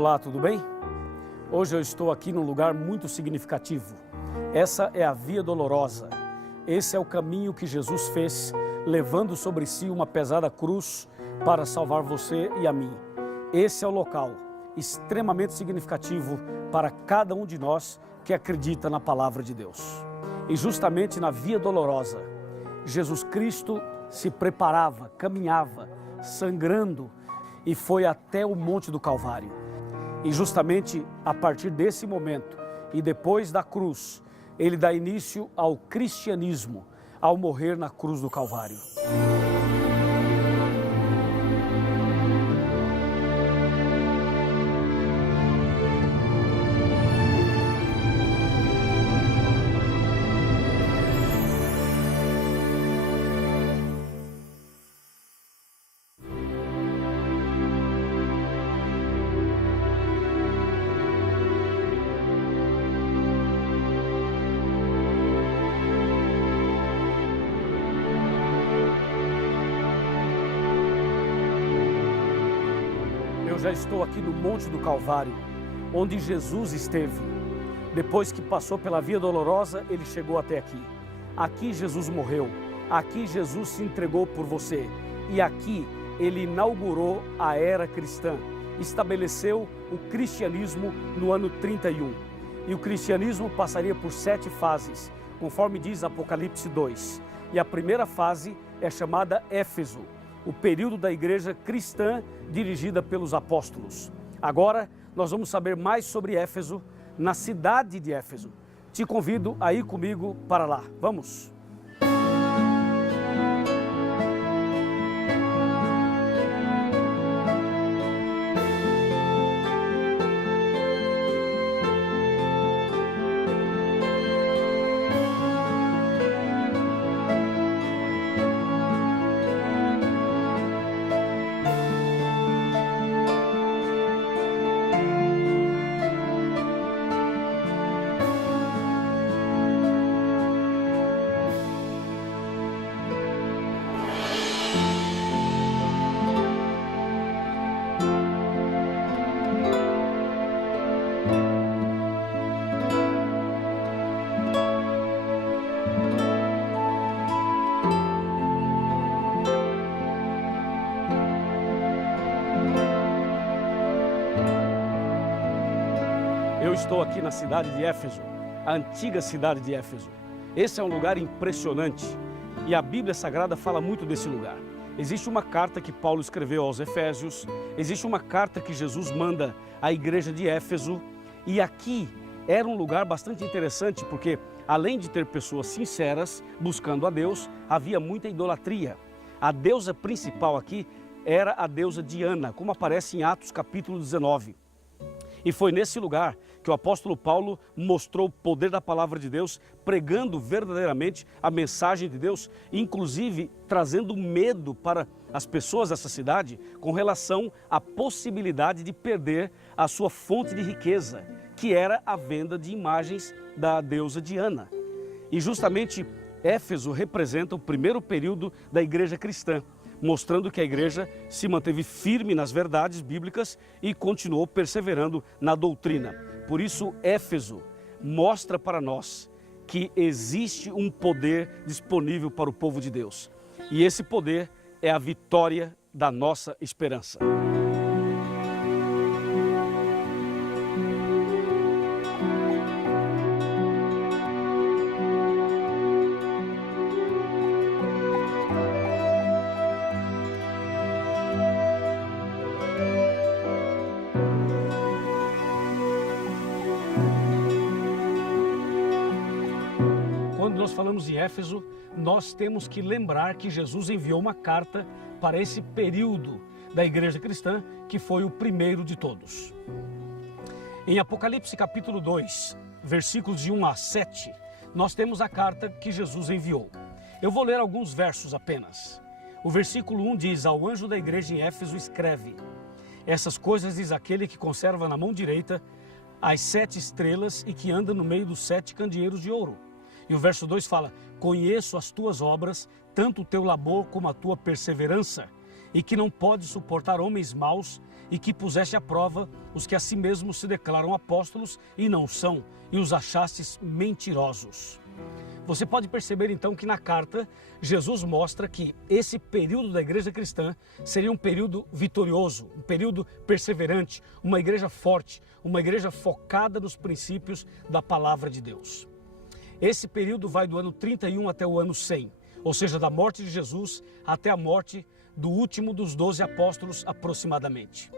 Olá, tudo bem? Hoje eu estou aqui num lugar muito significativo. Essa é a Via Dolorosa. Esse é o caminho que Jesus fez, levando sobre si uma pesada cruz para salvar você e a mim. Esse é o local extremamente significativo para cada um de nós que acredita na palavra de Deus. E justamente na Via Dolorosa, Jesus Cristo se preparava, caminhava, sangrando e foi até o Monte do Calvário. E justamente a partir desse momento e depois da cruz, ele dá início ao cristianismo, ao morrer na cruz do Calvário. Eu já estou aqui no Monte do Calvário, onde Jesus esteve. Depois que passou pela Via Dolorosa, ele chegou até aqui. Aqui Jesus morreu, aqui Jesus se entregou por você. E aqui ele inaugurou a era cristã, estabeleceu o cristianismo no ano 31. E o cristianismo passaria por 7 fases, conforme diz Apocalipse 2. E a primeira fase é chamada Éfeso, o período da igreja cristã dirigida pelos apóstolos. Agora nós vamos saber mais sobre Éfeso, na cidade de Éfeso. Te convido a ir comigo para lá. Vamos! Eu estou aqui na cidade de Éfeso, a antiga cidade de Éfeso. Esse é um lugar impressionante e a Bíblia Sagrada fala muito desse lugar. Existe uma carta que Paulo escreveu aos Efésios, existe uma carta que Jesus manda à igreja de Éfeso, e aqui era um lugar bastante interessante porque, além de ter pessoas sinceras buscando a Deus, havia muita idolatria. A deusa principal aqui era a deusa Diana, como aparece em Atos capítulo 19. E foi nesse lugar que o apóstolo Paulo mostrou o poder da palavra de Deus, pregando verdadeiramente a mensagem de Deus, inclusive trazendo medo para as pessoas dessa cidade com relação à possibilidade de perder a sua fonte de riqueza, que era a venda de imagens da deusa Diana. E justamente Éfeso representa o primeiro período da igreja cristã, mostrando que a igreja se manteve firme nas verdades bíblicas e continuou perseverando na doutrina. Por isso, Éfeso mostra para nós que existe um poder disponível para o povo de Deus. E esse poder é a vitória da nossa esperança. Quando nós falamos em Éfeso, nós temos que lembrar que Jesus enviou uma carta para esse período da igreja cristã, que foi o primeiro de todos. Em Apocalipse capítulo 2, versículos de 1 a 7, nós temos a carta que Jesus enviou. Eu vou ler alguns versos apenas. O versículo 1 diz: ao anjo da igreja em Éfeso escreve: essas coisas diz aquele que conserva na mão direita as 7 estrelas e que anda no meio dos 7 candeeiros de ouro. E o verso 2 fala: conheço as tuas obras, tanto o teu labor como a tua perseverança, e que não pode suportar homens maus, e que puseste à prova os que a si mesmos se declaram apóstolos e não são, e os achastes mentirosos. Você pode perceber então que na carta Jesus mostra que esse período da igreja cristã seria um período vitorioso, um período perseverante, uma igreja forte, uma igreja focada nos princípios da palavra de Deus. Esse período vai do ano 31 até o ano 100, ou seja, da morte de Jesus até a morte do último dos 12 apóstolos aproximadamente.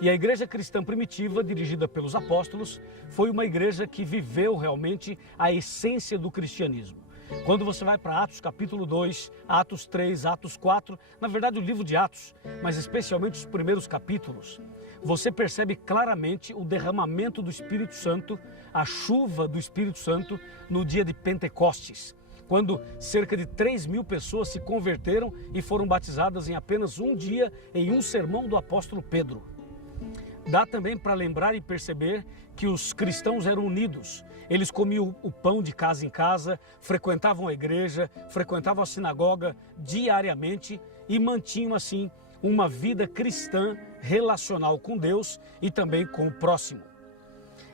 E a igreja cristã primitiva, dirigida pelos apóstolos, foi uma igreja que viveu realmente a essência do cristianismo. Quando você vai para Atos capítulo 2, Atos 3, Atos 4, na verdade o livro de Atos, mas especialmente os primeiros capítulos, você percebe claramente o derramamento do Espírito Santo, a chuva do Espírito Santo no dia de Pentecostes, quando cerca de 3.000 pessoas se converteram e foram batizadas em apenas um dia em um sermão do apóstolo Pedro. Dá também para lembrar e perceber que os cristãos eram unidos. Eles comiam o pão de casa em casa, frequentavam a igreja, frequentavam a sinagoga diariamente e mantinham assim uma vida cristã relacional com Deus e também com o próximo.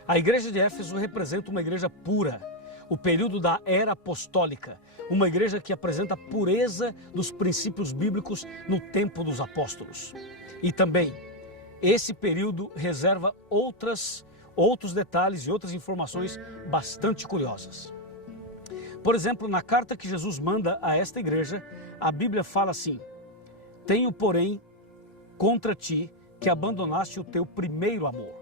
A igreja de Éfeso representa uma igreja pura, o período da era apostólica, uma igreja que apresenta a pureza dos princípios bíblicos no tempo dos apóstolos. E também, esse período reserva outros detalhes e outras informações bastante curiosas. Por exemplo, na carta que Jesus manda a esta igreja, a Bíblia fala assim: tenho, porém, contra ti que abandonaste o teu primeiro amor.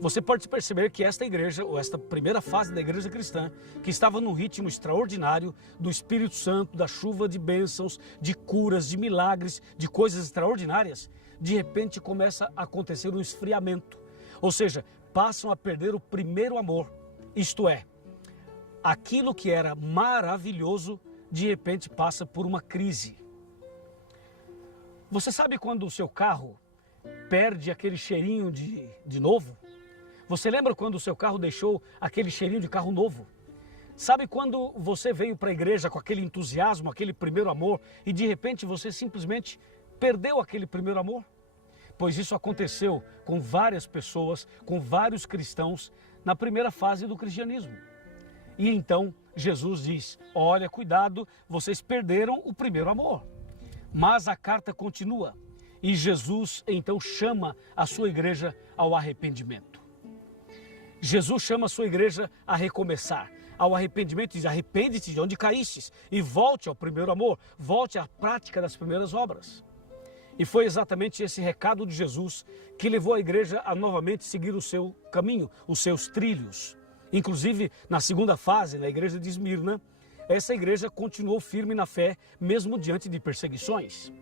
Você pode perceber que esta igreja, ou esta primeira fase da igreja cristã, que estava num ritmo extraordinário do Espírito Santo, da chuva de bênçãos, de curas, de milagres, de coisas extraordinárias, de repente começa a acontecer um esfriamento. Ou seja, passam a perder o primeiro amor. Isto é, aquilo que era maravilhoso, de repente passa por uma crise. Você sabe quando o seu carro perde aquele cheirinho de novo? Você lembra quando o seu carro deixou aquele cheirinho de carro novo? Sabe quando você veio para a igreja com aquele entusiasmo, aquele primeiro amor, e de repente você simplesmente perdeu aquele primeiro amor? Pois isso aconteceu com várias pessoas, com vários cristãos, na primeira fase do cristianismo. E então Jesus diz: olha, cuidado, vocês perderam o primeiro amor. Mas a carta continua e Jesus então chama a sua igreja ao arrependimento. Jesus chama a sua igreja a recomeçar, ao arrependimento, diz: arrepende-te de onde caístes e volte ao primeiro amor, volte à prática das primeiras obras. E foi exatamente esse recado de Jesus que levou a igreja a novamente seguir o seu caminho, os seus trilhos. Inclusive, na segunda fase, na igreja de Esmirna, essa igreja continuou firme na fé, mesmo diante de perseguições.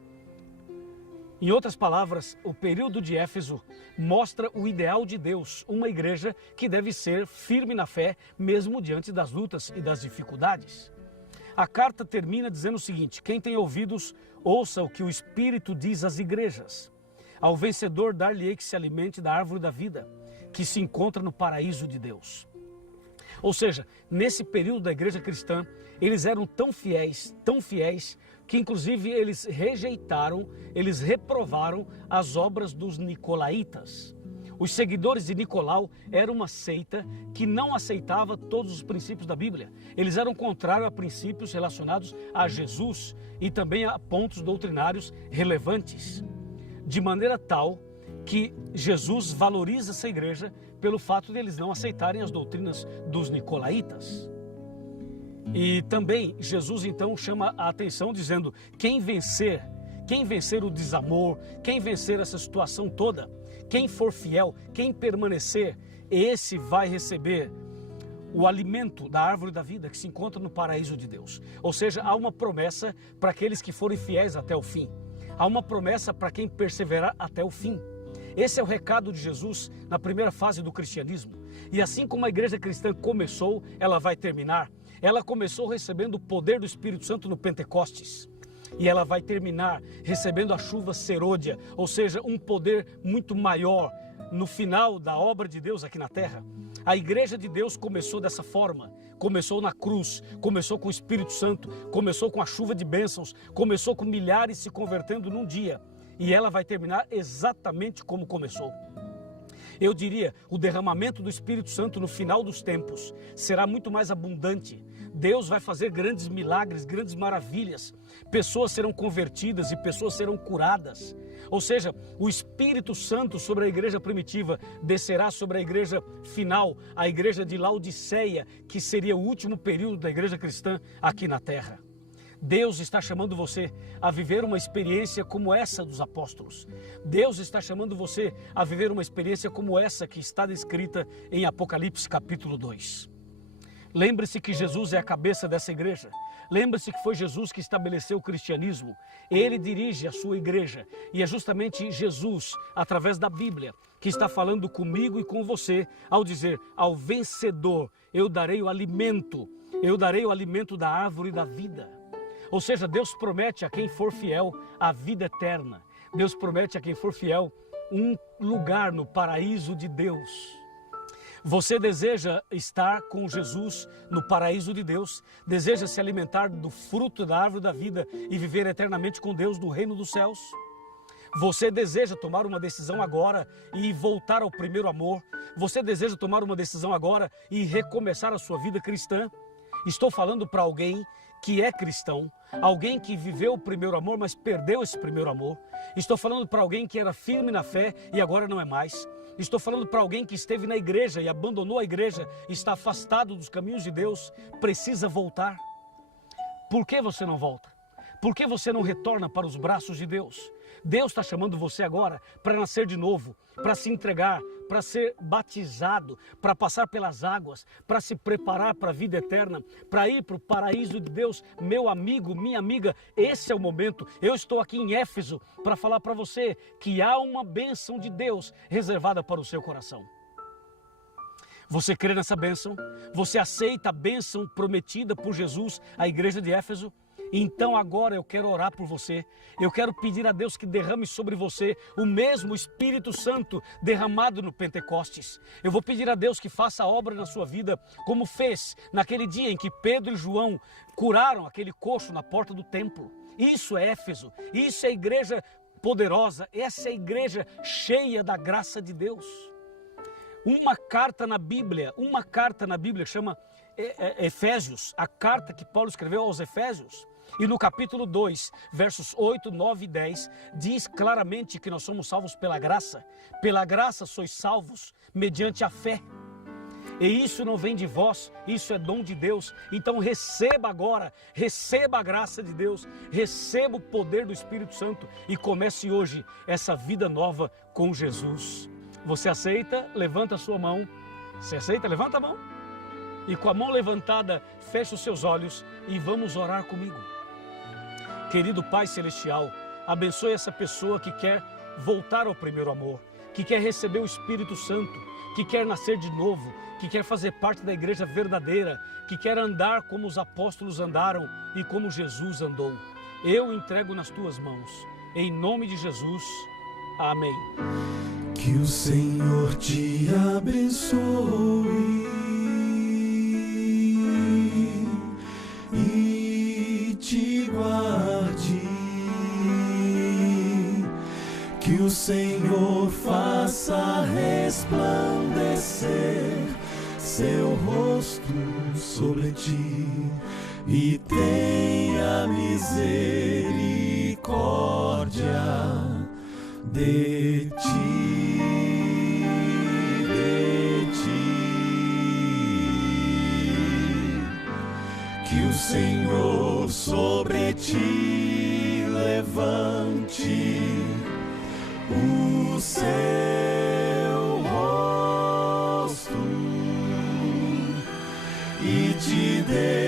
Em outras palavras, o período de Éfeso mostra o ideal de Deus, uma igreja que deve ser firme na fé, mesmo diante das lutas e das dificuldades. A carta termina dizendo o seguinte: quem tem ouvidos, ouça o que o Espírito diz às igrejas. Ao vencedor dar-lhe-ei que se alimente da árvore da vida, que se encontra no paraíso de Deus. Ou seja, nesse período da igreja cristã, eles eram tão fiéis, que inclusive eles rejeitaram, eles reprovaram as obras dos nicolaítas. Os seguidores de Nicolau eram uma seita que não aceitava todos os princípios da Bíblia. Eles eram contrários a princípios relacionados a Jesus e também a pontos doutrinários relevantes. De maneira tal que Jesus valoriza essa igreja pelo fato de eles não aceitarem as doutrinas dos nicolaítas. E também Jesus então chama a atenção dizendo: quem vencer o desamor, quem vencer essa situação toda, quem for fiel, quem permanecer, esse vai receber o alimento da árvore da vida que se encontra no paraíso de Deus. Ou seja, há uma promessa para aqueles que forem fiéis até o fim. Há uma promessa para quem perseverar até o fim. Esse é o recado de Jesus na primeira fase do cristianismo. E assim como a igreja cristã começou, ela vai terminar. Ela começou recebendo o poder do Espírito Santo no Pentecostes. E ela vai terminar recebendo a chuva serôdia, ou seja, um poder muito maior, no final da obra de Deus aqui na terra, a igreja de Deus começou dessa forma, começou na cruz, começou com o Espírito Santo, começou com a chuva de bênçãos, começou com milhares se convertendo num dia, e ela vai terminar exatamente como começou. Eu diria, o derramamento do Espírito Santo no final dos tempos será muito mais abundante. Deus vai fazer grandes milagres, grandes maravilhas. Pessoas serão convertidas e pessoas serão curadas. Ou seja, o Espírito Santo sobre a igreja primitiva descerá sobre a igreja final, a igreja de Laodiceia, que seria o último período da igreja cristã aqui na terra. Deus está chamando você a viver uma experiência como essa dos apóstolos. Deus está chamando você a viver uma experiência como essa que está descrita em Apocalipse capítulo 2. Lembre-se que Jesus é a cabeça dessa igreja. Lembre-se que foi Jesus que estabeleceu o cristianismo. Ele dirige a sua igreja. E é justamente Jesus, através da Bíblia, que está falando comigo e com você, ao dizer: ao vencedor eu darei o alimento da árvore da vida. Ou seja, Deus promete a quem for fiel a vida eterna. Deus promete a quem for fiel um lugar no paraíso de Deus. Você deseja estar com Jesus no paraíso de Deus? Deseja se alimentar do fruto da árvore da vida e viver eternamente com Deus no reino dos céus? Você deseja tomar uma decisão agora e voltar ao primeiro amor? Você deseja tomar uma decisão agora e recomeçar a sua vida cristã? Estou falando para alguém que é cristão, alguém que viveu o primeiro amor, mas perdeu esse primeiro amor. Estou falando para alguém que era firme na fé e agora não é mais. Estou falando para alguém que esteve na igreja e abandonou a igreja, está afastado dos caminhos de Deus, precisa voltar. Por que você não volta? Por que você não retorna para os braços de Deus? Deus está chamando você agora para nascer de novo, para se entregar, para ser batizado, para passar pelas águas, para se preparar para a vida eterna, para ir para o paraíso de Deus. Meu amigo, minha amiga, esse é o momento. Eu estou aqui em Éfeso para falar para você que há uma bênção de Deus reservada para o seu coração. Você crê nessa bênção? Você aceita a bênção prometida por Jesus à igreja de Éfeso? Então agora eu quero orar por você. Eu quero pedir a Deus que derrame sobre você o mesmo Espírito Santo derramado no Pentecostes. Eu vou pedir a Deus que faça a obra na sua vida, como fez naquele dia em que Pedro e João curaram aquele coxo na porta do templo. Isso é Éfeso, isso é a igreja poderosa, essa é a igreja cheia da graça de Deus. Uma carta na Bíblia chama Efésios, a carta que Paulo escreveu aos Efésios. E no capítulo 2, versos 8, 9 e 10, diz claramente que nós somos salvos pela graça. Pela graça sois salvos mediante a fé. E isso não vem de vós, isso é dom de Deus. Então receba agora, receba a graça de Deus, receba o poder do Espírito Santo e comece hoje essa vida nova com Jesus. Você aceita? Levanta a sua mão. Você aceita? Levanta a mão. E com a mão levantada, feche os seus olhos e vamos orar comigo. Querido Pai Celestial, abençoe essa pessoa que quer voltar ao primeiro amor, que quer receber o Espírito Santo, que quer nascer de novo, que quer fazer parte da igreja verdadeira, que quer andar como os apóstolos andaram e como Jesus andou. Eu entrego nas tuas mãos, em nome de Jesus. Amém. Que o Senhor te abençoe e te guarde, que o Senhor faça resplandecer seu rosto sobre ti e tenha misericórdia de ti, que o Senhor sobre ti levante o seu rosto e te dê